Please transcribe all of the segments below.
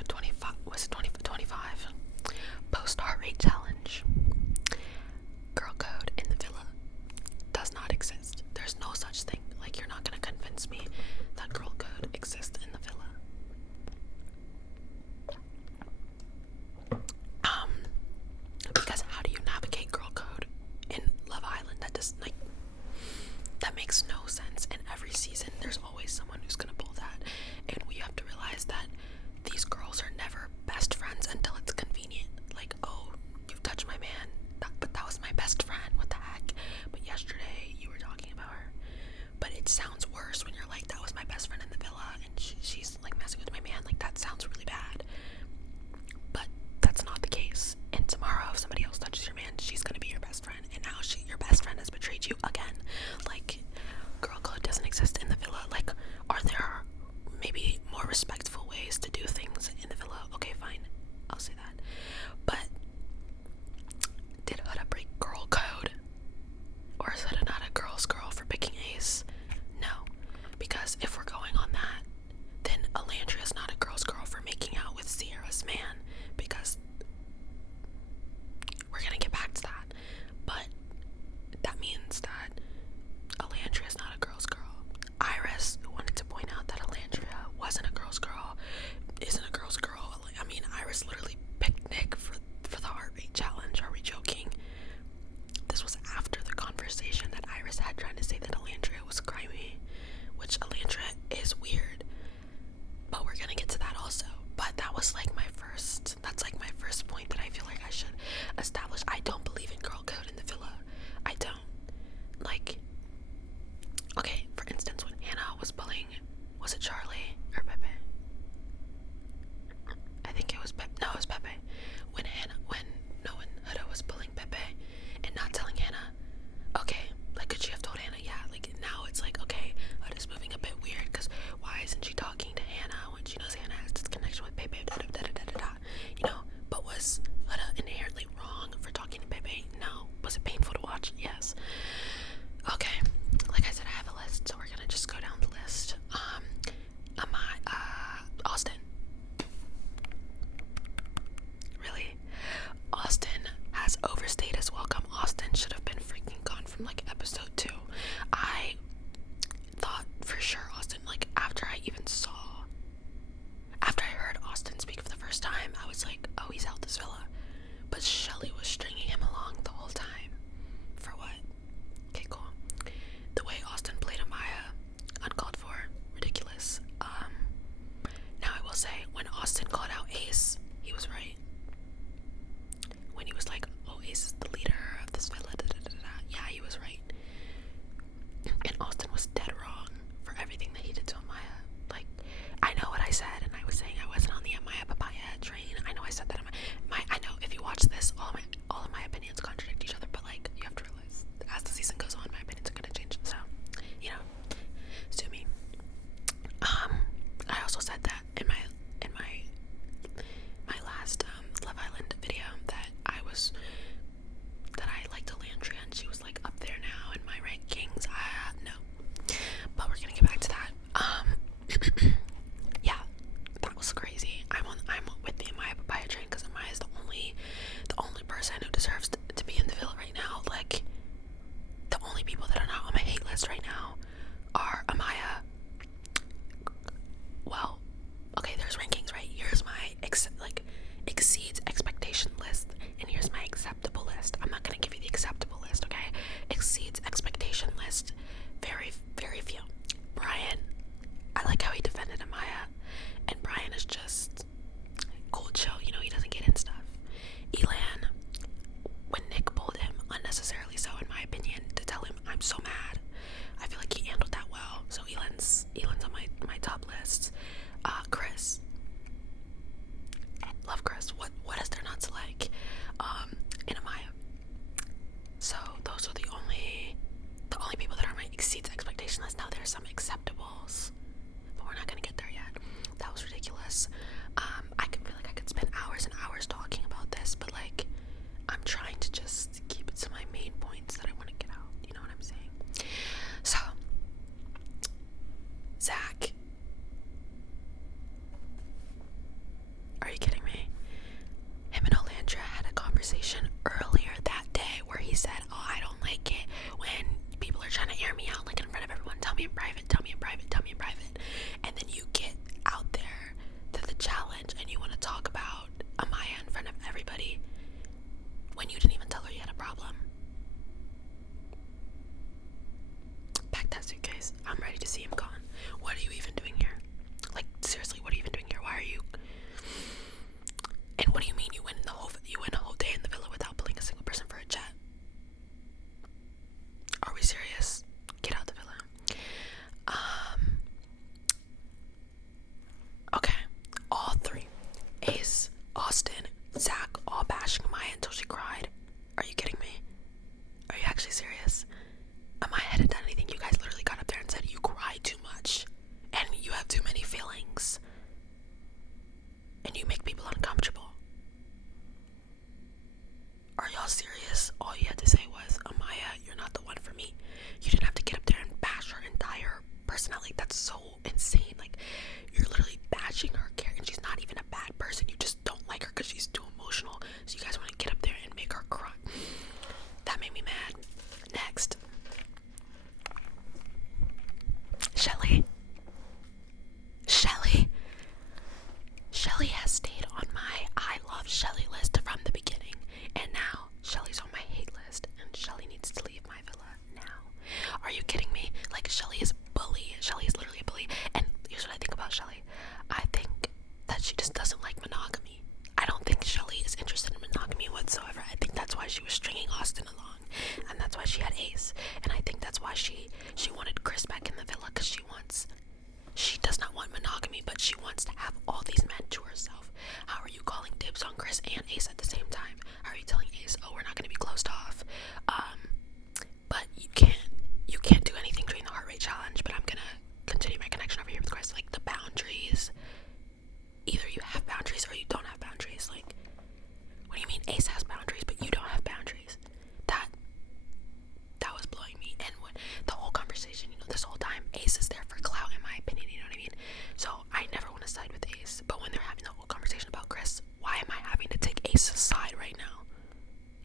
episode 25, was it 25? Post heart rate challenge. Girl code in the villa does not exist. There's no such thing. Like, you're not gonna convince me that girl code exists in the villa. Because how do you navigate girl code in Love Island? That makes no sense. And every season there's always someone who's gonna pull that, and we have to realize that these girls are never best friends until it's convenient. Like, oh, you've touched my man, but that was my best friend, what the heck? But yesterday you were talking about her. But it sounds worse when you're like, that was my best friend in the villa and she's like messing with my man. Like, that sounds really bad. But that's not the case. And tomorrow, if somebody else touches your man, she's gonna be your best friend, and now your best friend has betrayed you again. Like, girl code doesn't exist in the villa. Like, are there maybe more respectful ways to do things in the villa? Okay, fine, I'll say that. But did Huda break girl code? Or is Huda not a girl's girl for picking Ace? No, because if we're going on that, then Alandria's not a girl's girl for making out with Sierra's man, because we're gonna get back to that. But that means that Alandria is not a girl's girl. Iris, who wanted to point out that Alandria wasn't a girl's girl, isn't a girl's girl. I mean, Iris literally picked Nick for the heart rate challenge. Are we joking? This was after the conversation that Iris had trying to say that Alandria was grimy, which Alandria is weird. But we're gonna get to that also. But that was like that's like my first point that I feel like I should establish. I don't believe in girl code in the villa. I don't. Like, okay, for instance, when Hannah was bullying, was it Charlie or Pepe? I think it was Pepe. No, it was Pepe. When Huda was bullying Pepe and not telling Hannah, okay, like, could she have told Hannah? Yeah, like, now it's like, okay, Huda's moving a bit weird, because why isn't she talking to Hannah when she knows Hannah has this connection with Pepe, you know? But was Huda inherently wrong for talking to Pepe? No. Was it painful to watch? Yes. Okay, like I said, I have a list, so we're gonna just go down the list. Austin. Really? Austin has overstayed his welcome. Austin should have been freaking gone from like episode 2. I thought for sure Austin, like, after I heard Austin speak for the first time, I was like, oh, he's out this villa. But Shelly was stringing him along the whole time. For what? Okay, cool. The way Austin played Amaya, uncalled for, ridiculous. Now I will say, when Austin called out Ace, he was right. When he was like, oh, Ace is the leader of this villa, yeah, he was right. And Austin was dead wrong for everything that he did to Amaya. Like, I know what I said, and I was saying I wasn't on the Amaya Papaya train. I know I said that. I know if you watch this, all of my opinions contradict each other, but like, you have to realize, as the season goes on, my opinions are gonna change. So, you know, sue me. I also said that in my last Love Island video that I was Zach all bashing Maya until she cried. Are you kidding me? Are you actually serious? Maya hadn't done anything. You guys literally got up there and said you cry too much and you have too many feelings and you make people uncomfortable. Are y'all serious? All you had to say was, Amaya, you're not the one for me. You didn't have to get up there and bash her entire personality. That's so insane. Like, you're literally bashing her character, and she's not even a bad person. You just don't like her because she's too emotional. So you guys want to get up there and make her cry. That made me mad. Next. Shelly. Shelly has stayed on my I love Shelly list from the beginning. And now Shelly's on my hate list, and Shelly needs to leave my villa now. Are you kidding me? Like, Shelly is bully. Shelly is literally a bully. And here's what I think about Shelly. I think that she just doesn't like monogamy. I don't think Shelly is interested in monogamy whatsoever. I think that's why she was stringing Austin along, and that's why she had Ace. And I think that's why she wanted Chris back in the villa, because she does not want monogamy, but she wants to have all these men to herself. How are you calling dibs on Chris and Ace at the same time? How are you telling Ace, oh, we're not going to be closed off? But you can't do anything during the heart rate challenge. But I'm going to continue my connection over here with Chris. Like, the boundaries, either you have boundaries or you don't have boundaries. Like, what do you mean Ace has boundaries but you don't have boundaries? That was blowing me. And when the whole conversation, this whole time, Ace is there for clout, in my opinion, you know what I mean? So I never want to side with Ace, but when they're having the whole conversation about Chris, why am I having to take Ace's side right now?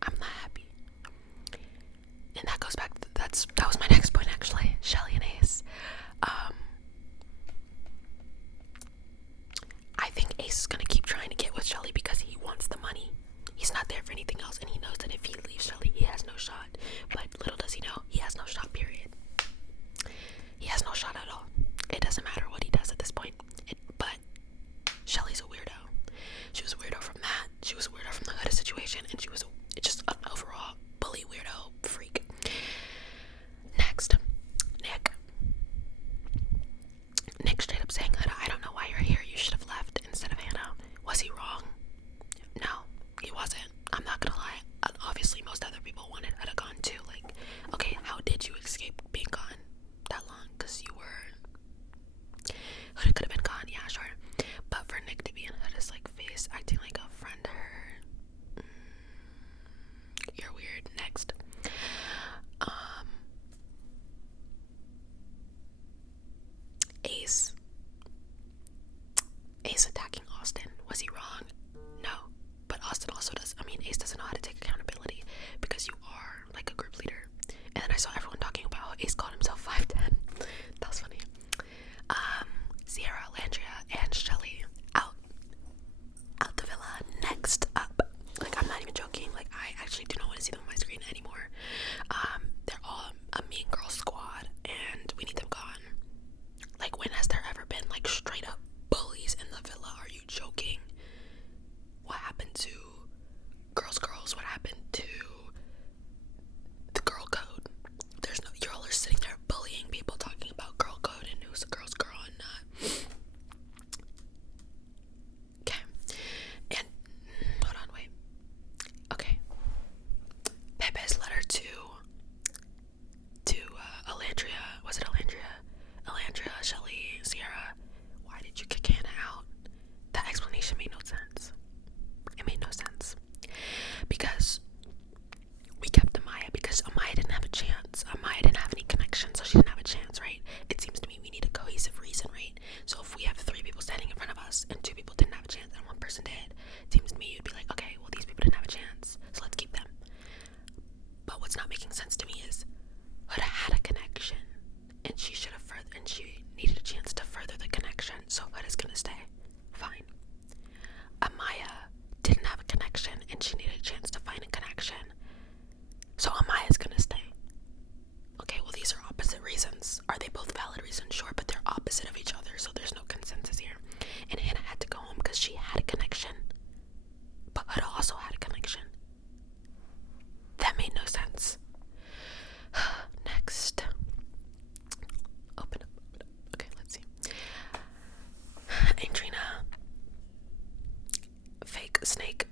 I'm not happy. And that goes back to, that was my next point, actually. Shelly and Ace. I think Ace is gonna keep trying to get with Shelly because he wants the money. He's not there for anything else, and he knows that if he leaves Shelly, he has no shot. But little does he know, he has no shot, period. He has no shot at all. It doesn't matter what he does at this point. But Shelly's a weirdo. She was a weirdo from that. She was a weirdo from the hood situation, and she was just an overall bully weirdo freak. Next, Nick straight up saying, Huda, I don't know why you're here. You should have left instead of Hannah. Was he wrong? No, he wasn't. I'm not gonna lie. Obviously, most other people wanted Huda gone too. Like, okay, how did you escape being gone that long? Because you were... Huda could have been gone, yeah, sure. But for Nick to be in Huda's, like, face, acting like a friend to her... you're weird. Next. Ace attacking Austin. Was he wrong? No. But Austin also does. I mean, Ace doesn't know how to take accountability because you are like a group leader. And then I saw everyone talking about how Ace called himself 5'10". That was funny. Sierra, Alandria, and Shelly out the villa. Next up. Like, I'm not even joking. Like, I actually do not want to see them on my screen anymore. They're all a mean girl squad, and we need them gone. Like, when has there ever been, like, straight up bullies in the villa? Are you joking? What happened to girls? What happened to the girl code? There's no, you all are sitting there bullying people, talking about girl code and who's a girl's girl and not. Okay. And, hold on, wait. Okay. Pepe's letter to Alandria. Was it Alandria? Alandria, Shelly, Sierra. Why did you kick Hannah out? That explanation made no sense. It made no sense. Because we kept Amaya because Amaya didn't have a chance. Amaya didn't have any connection, so she didn't have a chance, right? It seems to me we need a cohesive reason, right? So if we have 3 people standing in front of us and 2 people didn't have a chance and 1 person did, it seems to me you'd be like, okay, well, these people didn't have a chance, so let's keep them. But what's not making sense to me is Huda had a connection, and she should have and she needed a chance to further the connection, so Huda's gonna stay. Fine. Amaya didn't have a connection, and she needed a chance to find a connection, so Amaya's gonna stay. Okay, well, these are opposite reasons. Are they both valid reasons? Sure, but they're opposite of each other, so there's no consensus here. And Hannah had to go home because she had a connection, but Huda also had a connection. That made no sense. Next. Open up. Okay, let's see. And Trina, fake snake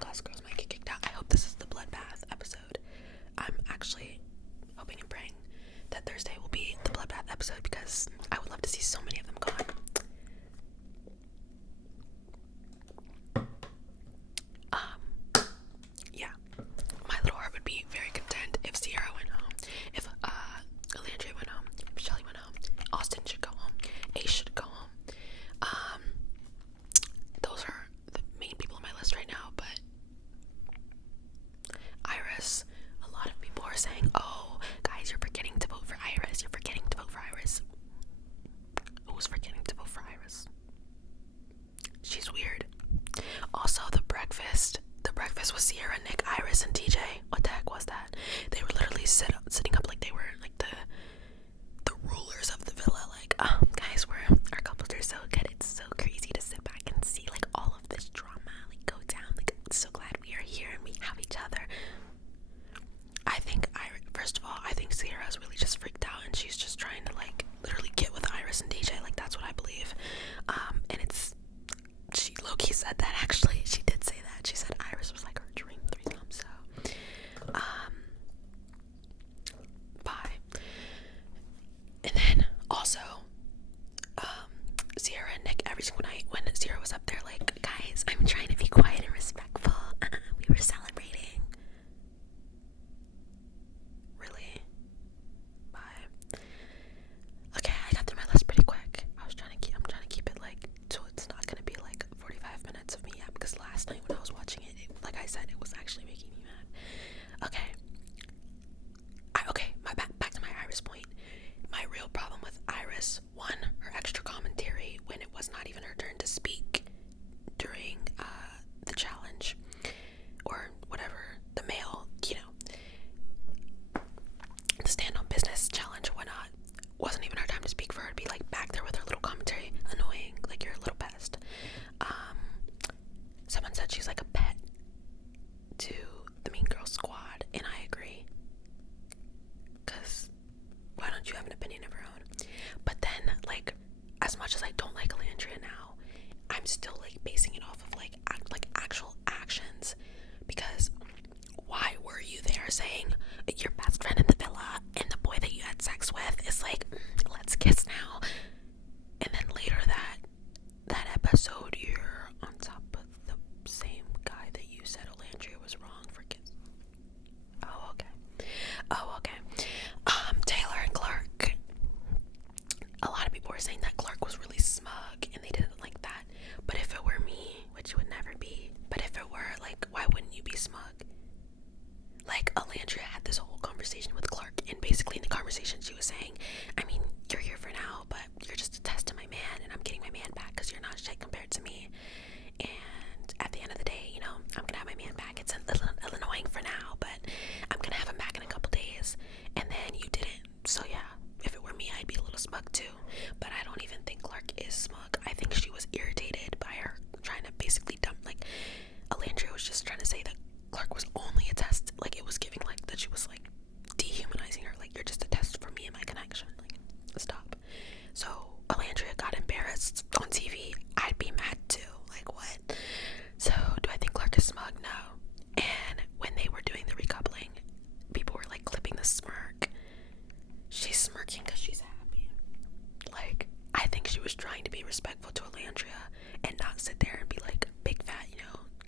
Gossip Girls might get kicked out. I hope this is the bloodbath episode. I'm actually hoping and praying that Thursday will be the bloodbath episode because I would love to see so many of them gone. Yeah, my little heart would be very content if Sierra went home, if Alandria went home, if Shelly went home, Austin should go home, Ace should go home. Those are the main people on my list right now, but Iris, a lot of people are saying, oh, guys, you're forgetting to vote for Iris, you're forgetting to vote for Iris. Who's forgetting to vote for Iris? She's weird. Also, the breakfast was Sierra, Nick, Iris, and TJ. What the heck was that? They were literally sitting up like they were like the rulers of the villa. Like, guys, our couples are so good. It's so crazy to sit back and see like all of this drama like go down. Like, I'm so glad we are here and we have each other. First of all, I think Sierra's really just freaked out and she's just trying to like literally get with Iris and DJ. Like, that's what I believe. And she low-key said that actually. She did say that. She said Iris was like her dream threesome. So, bye. And then also, Sierra and Nick, every single night when Sierra was up there, like, guys, I'm trying to be quiet and respectful. We were celebrating. Really? Bye. Okay, I got through my list pretty quick. I'm trying to keep it like, so it's not gonna be like 45 minutes of me, because last night when I was watching it, like I said, it was actually making me mad. Okay. Back to my Iris point. My real problem with Iris, one, her extra commentary when it was not even her turn to speak during the challenge, or whatever, the male, the stand on business challenge or whatnot, wasn't even her time to speak for her to be like back there with her little commentary, annoying, like you're a little pest. Someone said she's like a pet to the Mean Girls squad, and I agree, because why don't you have an opinion of her own? But then, like, as much as I don't like Alandria now, I'm still like basing it off of like actual actions, because why were you there saying your best friend in the villa and the boy that you had sex with is like, let's kiss now, and then later that episode you're on top of the same guy that you said Alandria was wrong for kissing. Oh okay. Taylor and Clark. A lot of people were saying that Clark was really smug and they didn't like that. But if it were me, which would never be, but if it were, like, why wouldn't you be smug? Like, Alandria had this whole conversation with Clark, and basically in the conversation she was saying, I mean, you're here for now, but you're just a test of my man, and I'm getting my man back because you're not shit compared to me. And at the end of the day, I'm gonna have my man back. It's a little annoying for now, but I'm gonna have him back in a couple days. And then you didn't. So yeah, if it were me, I'd be a little smug too. But I don't even think Clark is smug. I think she was irritated by her trying to basically dump, like, Alandria was just trying to say that Clark was only a test. Like, it was giving like that she was like dehumanizing her, like, you're just a test for me and my connection. Like, stop. So Alandria got embarrassed on TV. I'd be mad too. Like, what? So do I think Clark is smug? No. And when they were doing the recoupling, people were like clipping the smirk. She's smirking because she's happy. Like, I think she was trying to be respectful to Alandria and not sit there and be like big fat,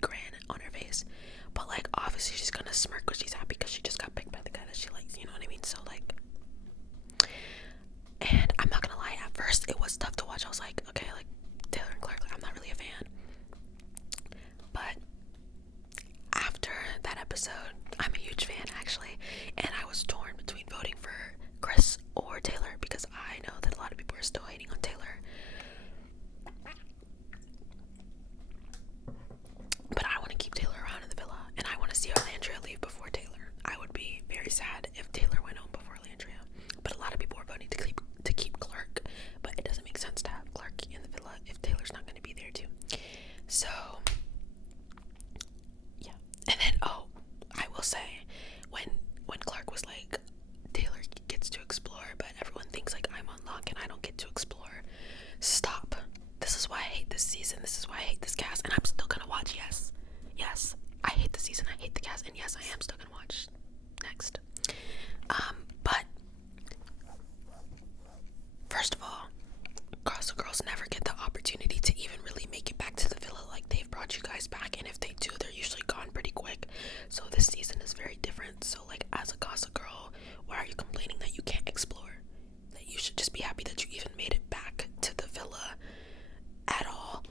grin on her face. But like, obviously she's gonna smirk because she's happy because she just got picked by the guy that she likes, you know what I mean? So like, and I'm not gonna lie, at first it was tough to watch. I was like, okay, like, Taylor and Clark, like, I'm not really a fan. But after that episode, I'm a huge fan actually, and I was torn between voting for Chris or Taylor because I know that a lot of people are still hating on Taylor. But I want to keep Taylor around in the villa, and I want to see Alandria leave before Taylor. I would be very sad if Taylor went home before Alandria. But a lot of people are voting to keep Clark, but it doesn't make sense to have Clark in the villa if Taylor's not going to be there too. So yeah. And then I will say, when Clark was like, Taylor gets to explore, but everyone thinks like I'm on lock and I don't get to explore. yes, I am still gonna watch next. But first of all, Gossip Girls never get the opportunity to even really make it back to the villa. Like, they've brought you guys back, and if they do, they're usually gone pretty quick. So this season is very different. So, like, as a Gossip Girl, why are you complaining that you can't explore? That you should just be happy that you even made it back to the villa at all.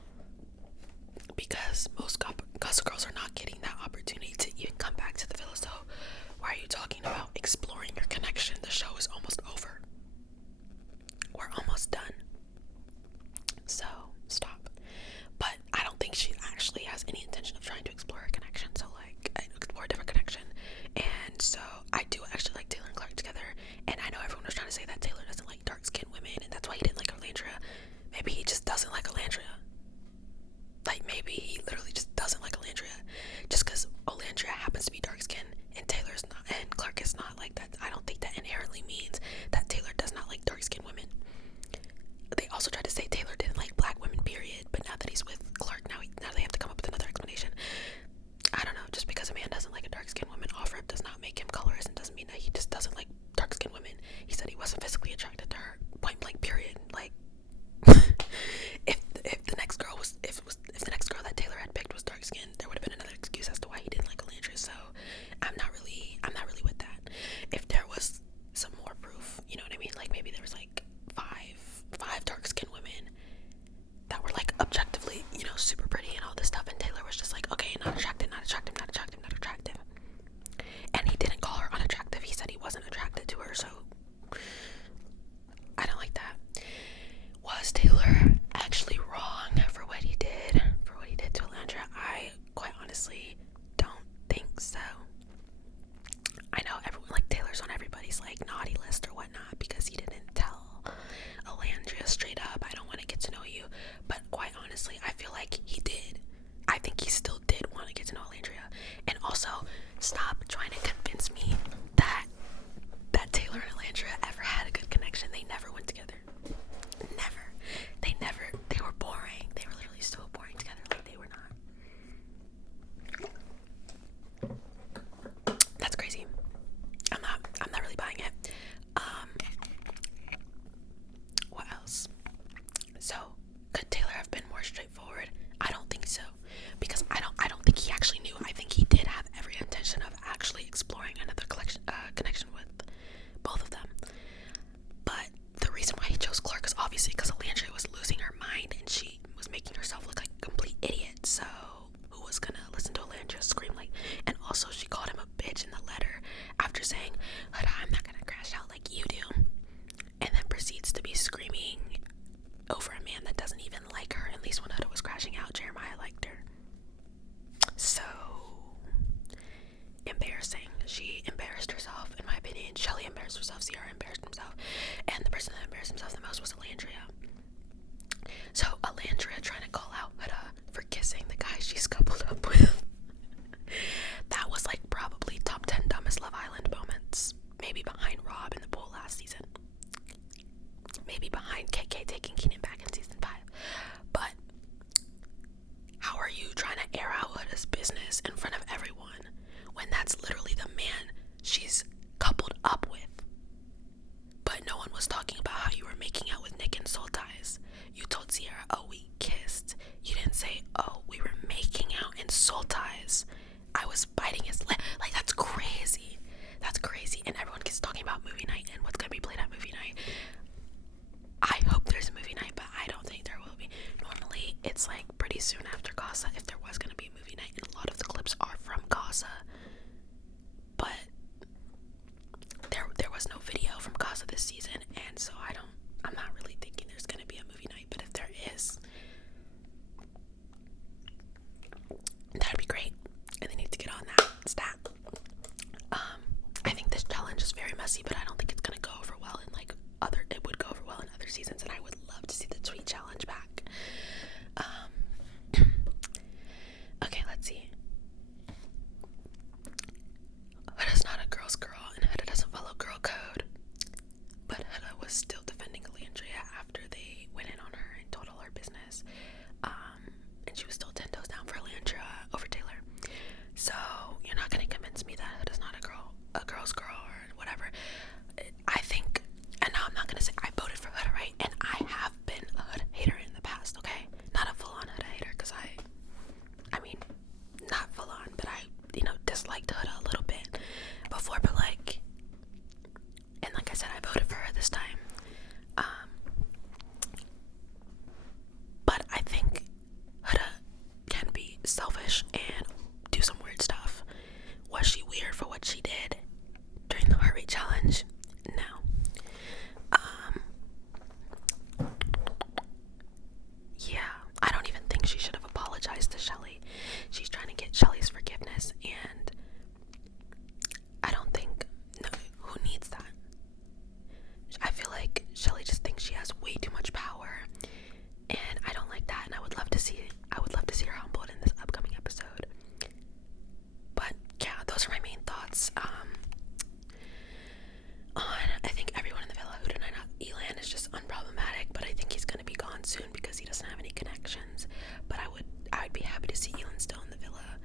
Because most Gossip Girls are not getting that opportunity to even come back to the villa. So why are you talking about exploring your connection? The show is almost over. We're almost done. So stop. But I don't think she actually has any intention of trying to explore her connection. So, like, explore a different connection. And so I do actually like Taylor and Clark together. And I know everyone was trying to say that Taylor doesn't like dark-skinned women, and that's why he didn't like Alandria. Maybe he just doesn't like Alandria. Like, maybe he literally just doesn't like Alandria. Just because Alandria happens to be dark-skinned and Taylor's not, and Clark is not, like that. I don't think that inherently means that Taylor does not like dark-skinned women. They also tried to say Taylor didn't like black women, period. But now that he's with Clark, now they have to come up with another explanation. I don't know. Just because a man doesn't like a dark-skinned woman off rip does not make him colorist, and doesn't mean that he just doesn't like dark-skinned women. He said he wasn't physically attracted to her, point blank, period. Like, if the next girl if the next girl that Taylor had picked was dark-skinned, there would have been another excuse as to why he didn't like Alandria. So I'm not really with that. If there was some more proof, you know what I mean? Like, maybe there was like five dark-skinned women that were like objectively, you know, super pretty and all this stuff, and Taylor was just like, okay, not attractive. And he didn't call her unattractive. He said he wasn't attracted to her. So I don't like that. Was Taylor actually wrong for what he did to Alandria? I quite honestly don't think so. I know everyone, like, Taylor's on everybody's like naughty list or whatnot because he didn't tell Alandria straight up, I don't want to get to know you. But quite honestly, I feel like he did. I think he still did want to get to know Alandria. And also, stop trying to convince me that Taylor and Alandria ever had a good connection. They never went together. They were boring. They were literally so boring together. Like, they were not. That's crazy. I'm not really buying it. What else? So, could Taylor have been more straightforward? I don't think so. Because I don't think he actually knew. I think he did have every intention of actually exploring another connection with both of them. But the reason why he chose Clark is obviously because Alandria was losing her mind and she was making herself look like a complete idiot. So who was gonna listen to Alandria scream like? And also, she called him a bitch in the letter after saying, I'm not gonna crash out like you do, and then proceeds to be screaming over a man that doesn't even like her. At least when Huda was crashing out, Jeremiah liked her. So embarrassing. She embarrassed herself, in my opinion. Shelly embarrassed herself. Sierra embarrassed himself. And the person that embarrassed himself the most was Alandria. So Alandria trying to call out Huda for kissing the guy she's coupled up with. That was like probably top 10 dumbest Love Island moments. Maybe behind Rob in the pool last season. Maybe behind KK taking Keenan back in season 5. But how are you trying to air out Huda's business in front of everyone when that's literally the man she's coupled up with? But no one was talking about how you were making out with Nick and Soul Ties. You told Sierra, oh, we kissed. You didn't say, oh, we were making out in Soul soon because he doesn't have any connections. But I'd be happy to see Elin still in the villa.